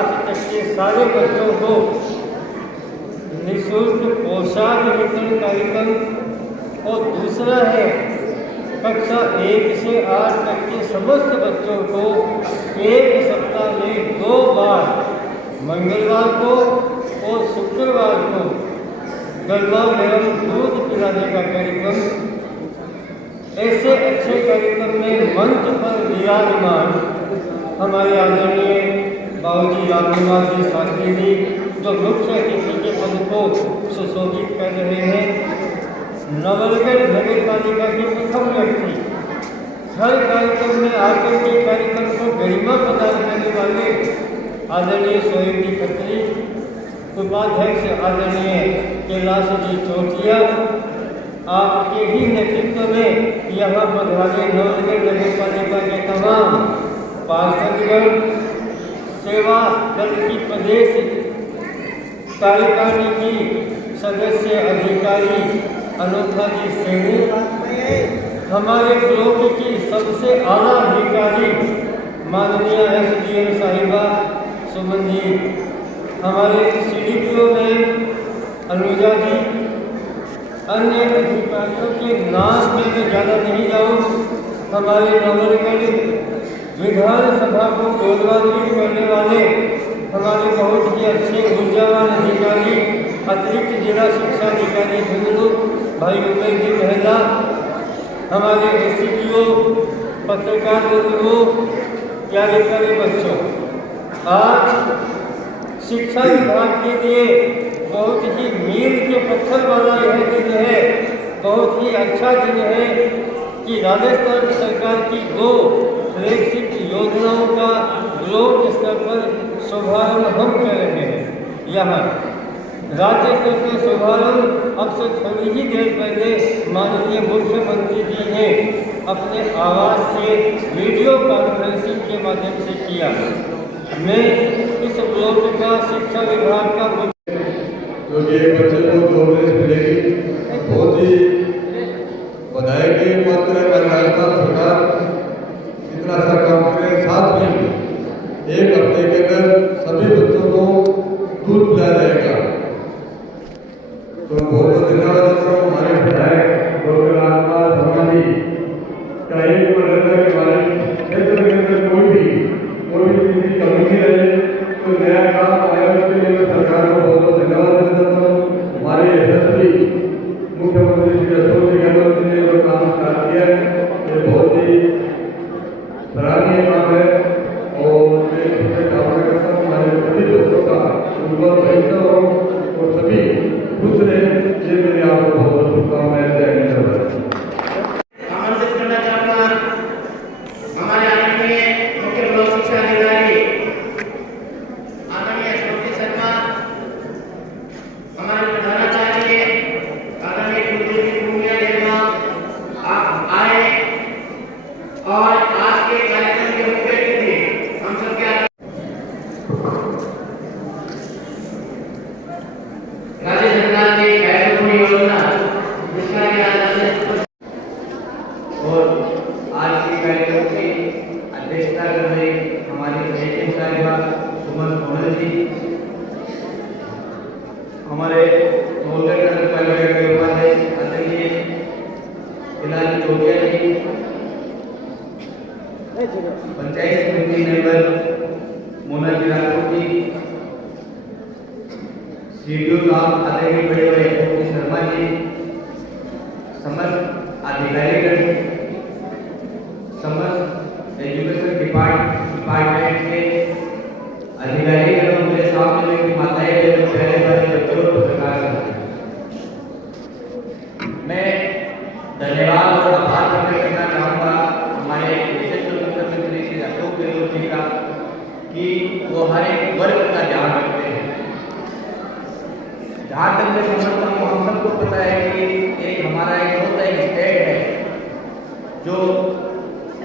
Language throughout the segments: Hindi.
क्लास तक के सारे बच्चों को निःशुल्क पोशाक वितरण कार्यक्रम और दूसरा है कक्षा 1 से 8 तक के समस्त बच्चों को एक सप्ताह में 2 बार मंगलवार को और शुक्रवार को गरबा एवं दूध पिलाने का कार्यक्रम। ऐसे अच्छे कार्यक्रम में मंच पर विराजमान हमारे आदरणीय बाबूजी रामकुमार जी शास्त्री जी जो मुख्य अतिथि के पद को सुशोभित कर रहे हैं, नवलगढ़ नगर पालिका के प्रथम व्यक्ति, हर कार्यक्रम में आकर के कार्यक्रम को गरिमा प्रदान करने वाले आदरणीय सोहेब जी खत्री, उपाध्यक्ष आदरणीय कैलाश जी चौथिया, आपके ही नेतृत्व में यहाँ पधारे नवलगढ़ नगर पालिका के तमाम पार्षदगण, सेवा दल की प्रदेश कार्यकारिणी की सदस्य अधिकारी अनोखा जी सेनी, हमारे ब्लॉक की सबसे आला अधिकारी माननीय SDM साहिबा सुमन जी, हमारे CDPO में अनुजा जी, अन्य अधिकारियों के नाम में मैं ज़्यादा नहीं जाऊँ। हमारे नवलगढ़ विधानसभा को गौरवान्वित करने वाले हमारे बहुत ही अच्छे ऊर्जावान अधिकारी अतिरिक्त जिला शिक्षा अधिकारी झुंझुनू भाई उमेश जी महला, हमारे SCPO, पत्रकार बंधुओं, प्यारे प्यारे बच्चों, आज शिक्षा विभाग के लिए बहुत ही मील के पत्थर वाला यह दिन है, बहुत ही अच्छा दिन है कि राजस्थान सरकार की 2 फ्लैगशिप योजनाओं का ब्लॉक स्तर पर शुभारंभ हम कर रहे हैं। यहाँ राज्य स्तर का शुभारंभ अब से थोड़ी ही देर पहले माननीय मुख्यमंत्री जी ने अपने आवास से वीडियो कॉन्फ्रेंसिंग के माध्यम से किया। मैं इस ब्लॉक का शिक्षा विभाग का जो कि एक बच्चे को 2 ड्रेस मिलेगी, बहुत ही बधाई के पात्र है। राजस्थान सरकार इतना सा काम करे, साथ में 1 हफ्ते के अंदर सभी बच्चों को दूध पिलाया जाएगा। तो बहुत बहुत धन्यवाद देता हूँ हमारे विधायक डॉक्टर रामकुमार शर्मा जी का। एक रहता है कि हमारे क्षेत्र के अंदर कोई भी चीज की कमी नहीं रहे, तो नया काम आया उसके लिए सरकार को बहुत बहुत धन्यवाद देता हूँ। हमारे यशस्वी मुख्यमंत्री श्री अशोक गहलोत जी ने जो काम स्टार्ट किया है, ये बहुत ही सराहनीय काम है और मैं इसमें कामना करता हूँ हमारे सभी दोस्तों का उज्जवल भविष्य और सभी खुश रहे। ये मेरे आपको बहुत बहुत शुभकामनाएं। जय हिंद। आमंत्रित करना चाहूँगा हमारे आदरणीय मुख्य ब्लॉक शिक्षा अधिकारी आदरणीय श्री शर्मा, हमारे प्रधानाचार्य आदरणीय कुलदीप भूमिया देवा, आप आए और आज के कार्यक्रम के मुख्य अतिथि हम सबके राज्य सरकार की महत्वपूर्ण योजना जिसका और आज के कार्यक्रम की अध्यक्षता कर रहे हमारी SDM साहिबा सुमन मोहन जी, हमारे नवलगढ़ नगर पालिका के उपाध्यक्ष आदरणीय कैलाश चौथिया जी, पंचायत समिति मेंबर मोना जी राठौर जी, CDO साहब आदरणीय बड़े बड़े शर्मा जी, समस्त अधिकारीगण, समस्त एजुकेशन डिपार्टमेंट के अधिकारीगण, मेरे सामने की माताएं बहनें, प्यारे प्यारे बच्चों और पत्रकार, मैं धन्यवाद और आभार व्यक्त करना चाहूँगा हमारे यशस्वी मुख्यमंत्री श्री अशोक गहलोत जी का कि वो हर एक वर्ग का ध्यान रखते हैं। जहाँ तक मैं समझता हूँ, हम सबको पता है कि एक हमारा एक होता है स्टेट है जो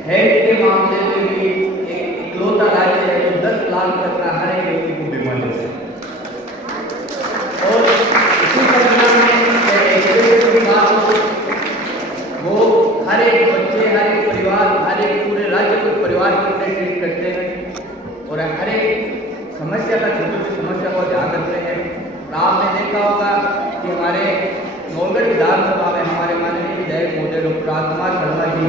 हेल्थ के मामले में भी एक इकलौता राज्य है जो 10 लाख तक का हर एक व्यक्ति को बीमा दे सकता है। और इसी परिणाम में वो हर एक बच्चे, हर एक परिवार, हर एक पूरे राज्य को परिवार की तरह ट्रीट करते हैं और हर एक समस्या समस्या का छोटी छोटी समस्या को ध्यान रखते हैं। आपने देखा होगा कि हमारे नौगढ़ विधानसभा में हमारे माननीय विधायक महोदय डॉक्टर राजकुमार शर्मा जी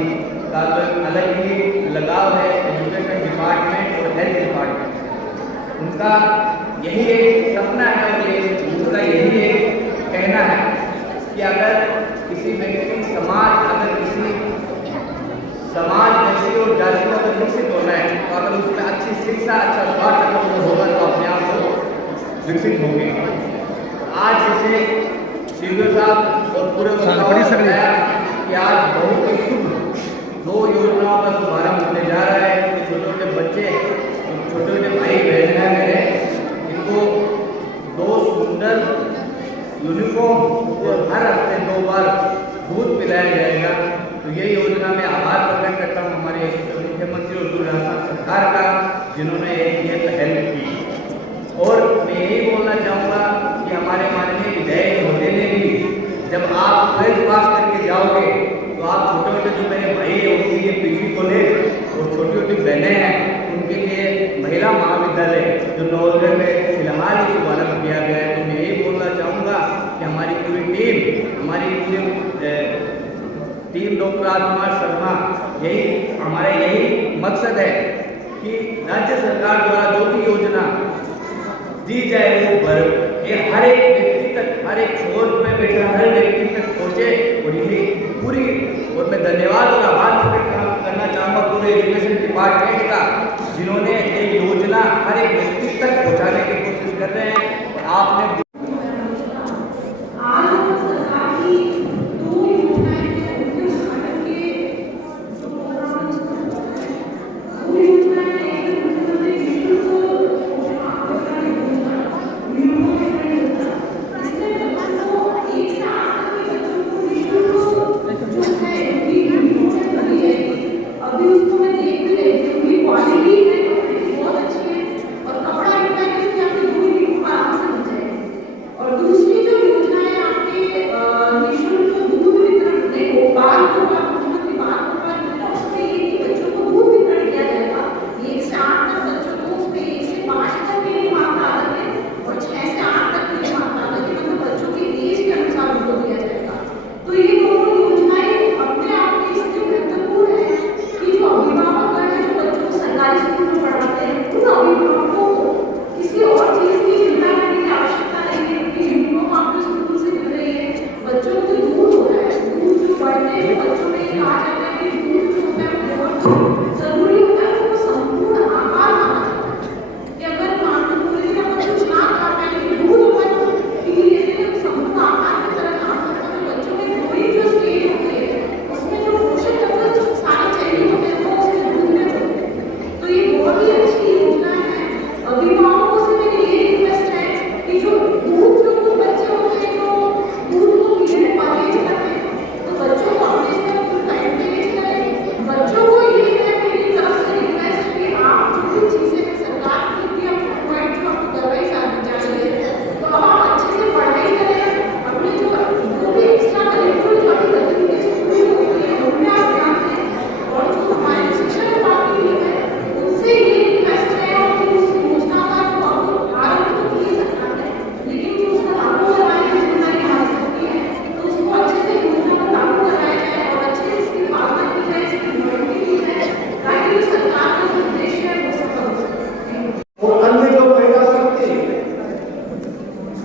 का तो एक अलग ही लगाव है एजुकेशन डिपार्टमेंट और हेल्थ डिपार्टमेंट से। उनका यही एक सपना है और उनका यही एक कहना है कि अगर किसी व्यक्ति समाज व्यक्ति और जाति को अगर विकसित होना है तो अगर उसमें अच्छी शिक्षा, अच्छा स्वास्थ्य अगर होगा तो अपने आप को विकसित होंगे। आज जैसे शिवदेव साहब और पूरे बताया कि आज बहुत ही शुभ 2 योजनाओं का शुभारंभ होने जा रहा है कि छोटे छोटे बच्चे, छोटे छोटे भाई बहन हैं मेरे, इनको 2 सुंदर यूनिफॉर्म और हर हफ्ते 2 बार दूध पिलाया जाएगा। तो ये योजना में आभार प्रकट करता हूँ हमारे मुख्यमंत्री और पूरी सरकार का, जिन्होंने ये पहल की। और मैं यही बोलना चाहूँगा कि हमारे माननीय विधायक महोदय ने भी, जब आप 12th पास करके जाओगे तो आप छोटे छोटे जो मेरे भाई हैं उनके लिए पीजी कॉलेज और छोटी छोटी बहनें हैं उनके लिए महिला महाविद्यालय जो नौगढ़ में फिलहाल ही शुभारंभ किया गया है। तो मैं यही बोलना चाहूँगा कि हमारी पूरी टीम डॉक्टर राजकुमार शर्मा हमारा यही मकसद है कि राज्य सरकार द्वारा जो भी योजना दी जाए वो ये हर एक व्यक्ति तक, हर एक छोर में बैठे हर व्यक्ति तक पहुँचे। और यही पूरी, और मैं धन्यवाद और आभार प्रकट करना चाहूँगा पूरे एजुकेशन डिपार्टमेंट का, जिन्होंने ये योजना हर एक व्यक्ति तक पहुँचाने की कोशिश कर रहे हैं। और आपने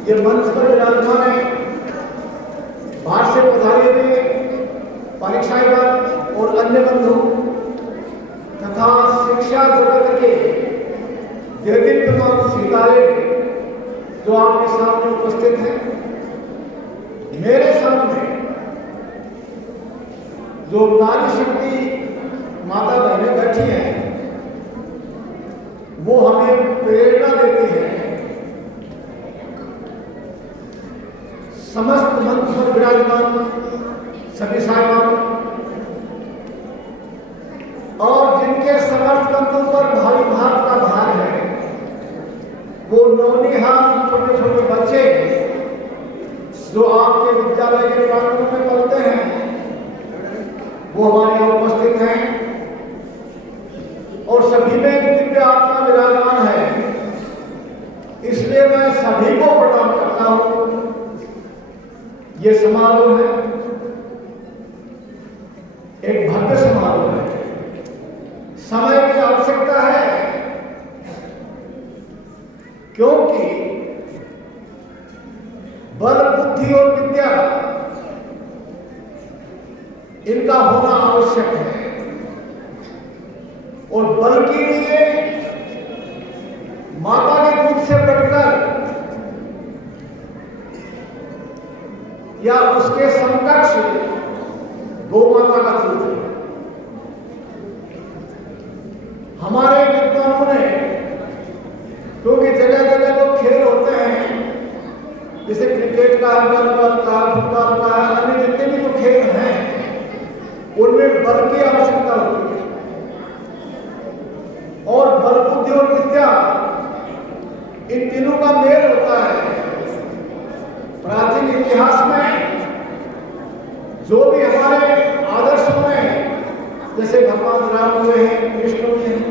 ये मंच पर विराजमान है, बाहर से पधारे हुए परीक्षाएं और अन्य बंधु तथा शिक्षा जगत के देदीप्यमान सितारे जो आपके सामने उपस्थित हैं। मेरे सामने जो नारी शक्ति माता बहनें बैठी हैं वो हमें प्रेरणा देती है। समस्त मंच पर विराजमान सभी साहिबान और जिनके समर्थकों पर भारी भार का भार है, वो नौनिहाल छोटे छोटे बच्चे जो आपके विद्यालय के प्रांगणों में पढ़ते हैं, वो हमारे यहाँ उपस्थित हैं और सभी में दिव्य आत्मा विराजमान है। इसलिए मैं सभी को प्रणाम करता हूं। ये समारोह है, एक भव्य समारोह है। समय की आवश्यकता है, क्योंकि बल, बुद्धि और विद्या इनका होना आवश्यक है। और बल के लिए माता के दूध से बढ़कर या उसके समकक्ष गौ माता का दूध है। हमारे विद्वानों ने, क्योंकि जगह जगह तो खेल होते हैं, जैसे क्रिकेट का, वॉलीबॉल का, फुटबॉल का, अन्य जितने भी जो खेल हैं उनमें बल की आवश्यकता होती है। और बल, बुद्धि और विद्या इन तीनों का मेल होता है। प्राचीन इतिहास में जो भी हमारे आदर्शों में, जैसे भगवान राम हुए हैं, कृष्ण हुए हैं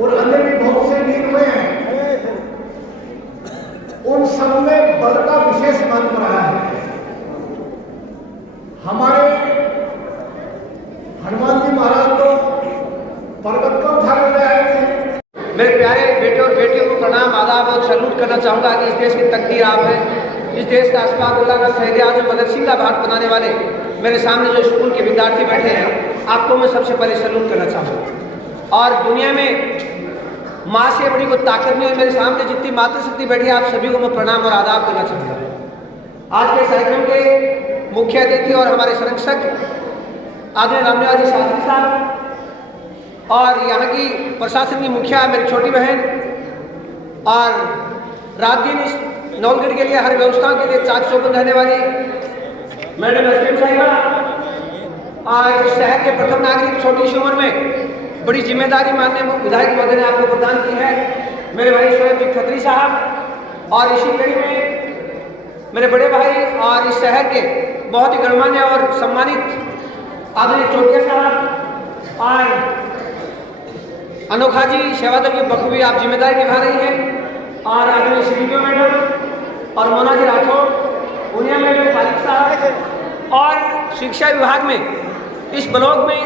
और अन्य भी बहुत से वीर हुए हैं, उन सब में बल का विशेष महत्व रहा है। हमारे हनुमान जी महाराज तो पर्वत को उठा कर ले आए थे। मेरे प्यारे बेटे और बेटियों को प्रणाम, आदाब और सैल्यूट करना चाहूँगा कि इस देश की तकदीर आप हैं। इस देश का अस्फाकुल्लाह का शहीद आज़म भगत सिंह का भारत बनाने वाले मेरे सामने जो स्कूल के विद्यार्थी बैठे हैं, आपको मैं सबसे पहले सैल्यूट करना चाहूँगा। और दुनिया में माँ से बड़ी कोई ताकत नहीं है। मेरे सामने जितनी मातृशक्ति बैठी है, आप सभी को मैं प्रणाम और आदाब करना चाहूँगा। आज के कार्यक्रम के मुख्य अतिथि और हमारे संरक्षक आदरणीय रामनिवास जी शास्त्री साहब और यहाँ की प्रशासन की मुखिया मेरी छोटी बहन और रात दिन इस नौलगढ़ के लिए हर व्यवस्थाओं के लिए चाक चौबंद रहने वाली मैडम एसपीएम साहिबा और इस शहर के प्रथम नागरिक छोटी सी उम्र में बड़ी जिम्मेदारी माननीय विधायक महोदय ने आपको प्रदान की है, मेरे भाई शोएब जी खत्री साहब। और इसी कड़ी में मेरे बड़े भाई और इस शहर के बहुत ही गणमान्य और सम्मानित आदरणीय चौकिया साहब और अनोखा जी सेवा दल की बखूबी आप जिम्मेदारी निभा रही हैं, और आदरणीय श्रीदेव मैडम और मोना जी राठौर, उनिया मैडम, खालिद साहब और शिक्षा विभाग में इस ब्लॉक में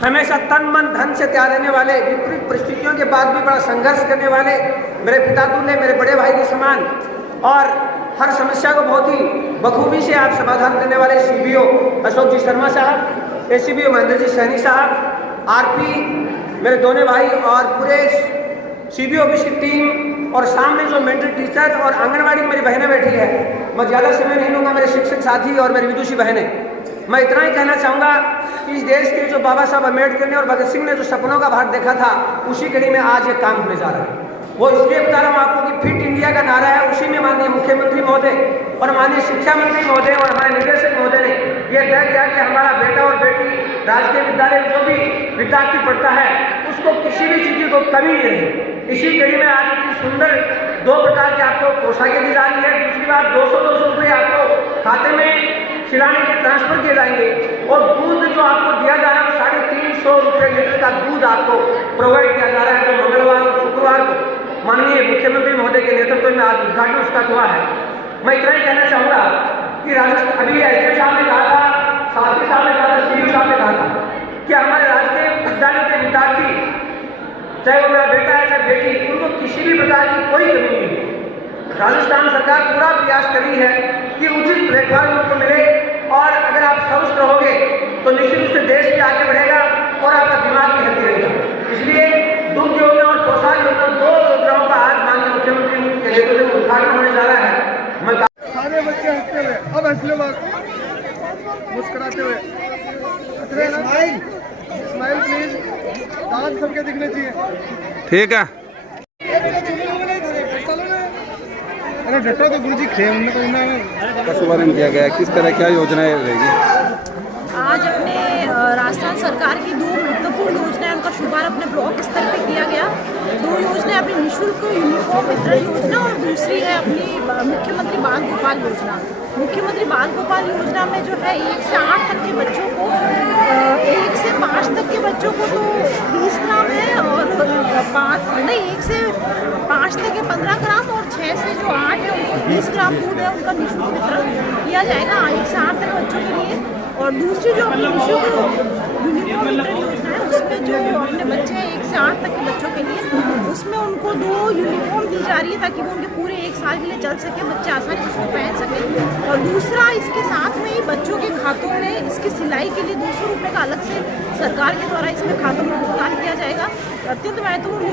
हमेशा तन मन धन से तैयार रहने वाले, विपरीत परिस्थितियों के बाद भी बड़ा संघर्ष करने वाले मेरे पिता तुल्य, मेरे बड़े भाई के समान और हर समस्या को बहुत ही बखूबी से आप समाधान करने वाले सीबीओ अशोक जी शर्मा साहब, एसीबीओ महेंद्र जी सैनी साहब, आरपी मेरे दोनों भाई और पूरे सीबीओ ऑफिस की टीम, और सामने जो मेंटल टीचर और आंगनवाड़ी मेरी बहनें बैठी है। मैं ज़्यादा समय नहीं लूँगा, मेरे शिक्षक साथी और मेरी विदुषी बहनें। मैं इतना ही कहना चाहूँगा कि इस देश के जो बाबा साहब अम्बेडकर ने और भगत सिंह ने जो सपनों का भारत देखा था, उसी कड़ी में आज ये काम होने जा रहा है। वो इसलिए बता रहा हूँ आपको कि फिट इंडिया का नारा है, उसी में माननीय मुख्यमंत्री महोदय और माननीय शिक्षा मंत्री महोदय और हमारे निदेशक महोदय ने यह तय किया कि हमारा बेटा और बेटी राजकीय विद्यालय में जो भी विद्यार्थी पढ़ता है उसको किसी भी चीज़ की कमी नहीं रहे। इसी कड़ी में आज इतनी सुंदर 2 प्रकार की आपको पोशाकें दी जा रही है। दूसरी बात, 200 रुपये आपको खाते में खिलाने के ट्रांसफर किए जाएंगे, और दूध जो आपको दिया जा रहा है 350 रुपये लीटर का दूध आपको प्रोवाइड किया जा रहा है, जो मंगलवार और शुक्रवार को माननीय मुख्यमंत्री महोदय के नेतृत्व में आज उद्घाटन उसका हुआ है। मैं इतना ही कहना चाहूँगा कि राजस्थान, अभी एसडीएम साहब ने कहा था, शास्त्री साहब ने कहा था, सीडीओ साहब ने कहा था कि हमारे राजकीय विद्यालय के विद्यार्थी, चाहे वो मेरा बेटा है चाहे बेटी, उनको किसी भी प्रकार की कोई कमी नहीं है। राजस्थान सरकार पूरा प्रयास कर रही है कि उचित प्लेटफॉर्म उनको मिले, और अगर आप स्वस्थ रहोगे तो निश्चित रूप से देश भी आगे बढ़ेगा और आपका दिमाग भी हेल्दी रहेगा। इसलिए दुग्ध योजना और पोषण योजना 2 योजनाओं का आज माननीय मुख्यमंत्री के नेतृत्व में उद्घाटन होने जा रहा है। मैं सारे बच्चे हंसते हुए, अब हंसले मुस्कुराते हुए, स्माइल प्लीज, दांत सबके दिखने चाहिए। ठीक है। अरे डटो तो गुरुजी खे उन्होंने का शुभारंभ किया गया, किस तरह क्या योजनाएं रहेगी? आज अपने राजस्थान सरकार की 2 महत्वपूर्ण योजनाएं, उनका शुभारंभ अपने ब्लॉक स्तर पर किया गया। 2 योजनाएं अपनी निःशुल्क यूनिफॉर्म वितरण योजना और दूसरी है अपनी मुख्यमंत्री बाल गोपाल योजना। मुख्यमंत्री बाल गोपाल योजना में जो है 1 से 8 तक के बच्चों को, 1 से 5 तक के बच्चों को तो 20 ग्राम है, और 1 से 5 तक के 15 ग्राम और 20 ग्राम दूध है उनका निःशुल्क वितरण किया जाएगा 1 से 8 तक बच्चों के लिए। और दूसरी जो अपनी निःशुल्क यूनिफॉर्म वितरण योजना है उसमें जो अपने बच्चे हैं 1 से 8 तक के बच्चों के लिए उसमें उनको 2 यूनिफॉर्म दी जा रही है ताकि वो उनके पूरे 1 साल के लिए चल सके, बच्चे आसानी से उसको पहन सकें। और दूसरा इसके साथ में ही बच्चों के खातों में इसकी सिलाई के लिए 200 रुपये का अलग से सरकार के द्वारा इसमें खातों में भुगतान किया जाएगा। अत्यंत महत्वपूर्ण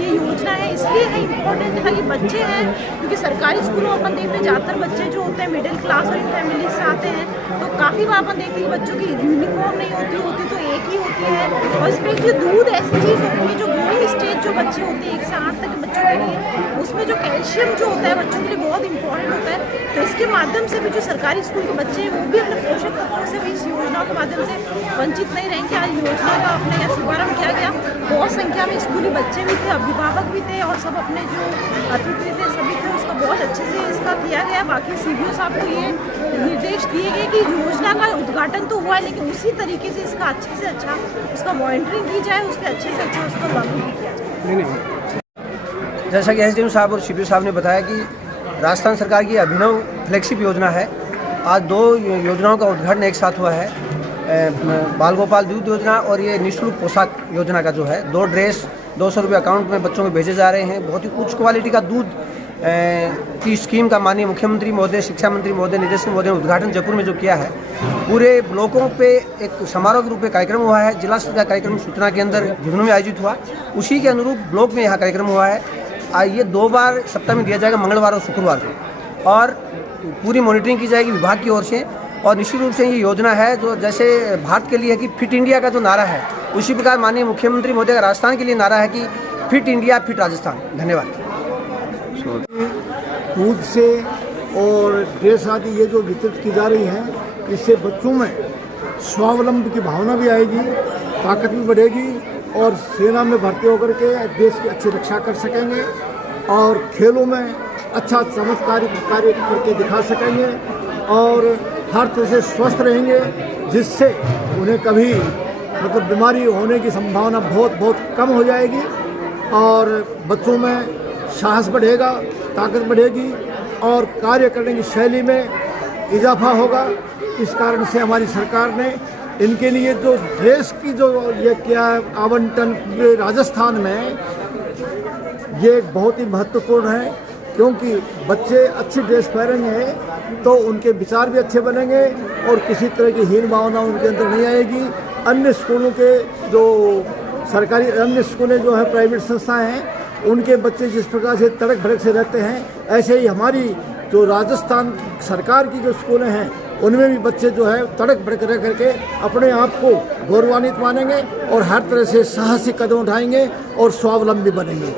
ये योजना है, इसलिए है इम्पोर्टेंट है ताकि बच्चे हैं क्योंकि सरकारी स्कूलों में अपन देखते हैं ज़्यादातर बच्चे जो होते हैं मिडिल क्लास और इन फैमिली से आते हैं, तो काफ़ी बार अपन देखते हैं कि बच्चों की यूनिफॉर्म नहीं होती तो एक ही होती है। और स्पेशली दूध ऐसी चीज़ होती है जो ग्रोइंग स्टेज जो बच्चे होते हैं 1 से 8 तक के बच्चों के लिए उसमें जो कैल्शियम जो होता है बच्चों के लिए बहुत इंपॉर्टेंट होता है। तो इसके माध्यम से भी जो सरकारी स्कूल के बच्चे हैं वो भी अपने पोषक तत्वों से भी इस योजना के माध्यम से वंचित नहीं रहेंगे। आज योजना का अपने यहाँ शुभारम्भ किया गया, बहुत संख्या में स्कूली बच्चे भी थे, अभिभावक भी थे और सब अपने जो अतिथि थे सभी थे, उसका बहुत अच्छे से इसका किया गया। बाकी CBO साहब को ये निर्देश दिए गए कि योजना का उद्घाटन तो हुआ है लेकिन उसी तरीके से इसका अच्छे से अच्छा उसका मॉनिटरिंग की जाए, उसके अच्छे से अच्छा उसका लागू भी किया जाए। जैसा कि SDM साहब और CBO साहब ने बताया कि राजस्थान सरकार की अभिनव फ्लैगशिप योजना है। आज 2 योजनाओं का उद्घाटन एक साथ हुआ है, बाल गोपाल दूध योजना और ये निःशुल्क पोशाक योजना का जो है 2 ड्रेस 200 रुपये अकाउंट में बच्चों को भेजे जा रहे हैं। बहुत ही उच्च क्वालिटी का दूध की स्कीम का माननीय मुख्यमंत्री महोदय, शिक्षा मंत्री महोदय, निदेशक महोदय ने उद्घाटन जयपुर में जो किया है, पूरे ब्लॉकों पे एक समारोह के रूप में कार्यक्रम हुआ है। जिला स्तर का कार्यक्रम सूचना के अंदर झुंझुनू में आयोजित हुआ, उसी के अनुरूप ब्लॉक में यहाँ कार्यक्रम हुआ है। ये 2 बार सप्ताह में दिया जाएगा, मंगलवार और शुक्रवार को, और पूरी मॉनिटरिंग की जाएगी विभाग की ओर से। और निश्चित रूप से ये योजना है जो जैसे भारत के लिए है कि फिट इंडिया का जो नारा है, उसी प्रकार माननीय मुख्यमंत्री महोदय का राजस्थान के लिए नारा है कि फिट इंडिया फिट राजस्थान। धन्यवाद। दूध से और ड्रेस आदि ये जो वितरित की जा रही हैं, इससे बच्चों में स्वावलंबन की भावना भी आएगी, ताकत भी बढ़ेगी और सेना में भर्ती होकर के देश की अच्छी रक्षा कर सकेंगे और खेलों में अच्छा चमत्कारिक कार्य करके दिखा सकेंगे और हर तरह से स्वस्थ रहेंगे, जिससे उन्हें कभी मतलब बीमारी होने की संभावना बहुत कम हो जाएगी और बच्चों में साहस बढ़ेगा, ताकत बढ़ेगी और कार्य करने की शैली में इजाफा होगा। इस कारण से हमारी सरकार ने इनके लिए जो ड्रेस की जो ये क्या आवंटन राजस्थान में ये बहुत ही महत्वपूर्ण है, क्योंकि बच्चे अच्छी ड्रेस पहनेंगे तो उनके विचार भी अच्छे बनेंगे और किसी तरह की हीन भावना उनके अंदर नहीं आएगी। अन्य स्कूलों के जो सरकारी अन्य स्कूलें जो है प्राइवेट संस्थाएं हैं, उनके बच्चे जिस प्रकार से तड़क भड़क से रहते हैं, ऐसे ही हमारी जो राजस्थान सरकार की जो स्कूलें हैं उनमें भी बच्चे जो है तड़क भड़क रह करके अपने आप को गौरवान्वित मानेंगे और हर तरह से साहसिक कदम उठाएंगे और स्वावलंबी बनेंगे।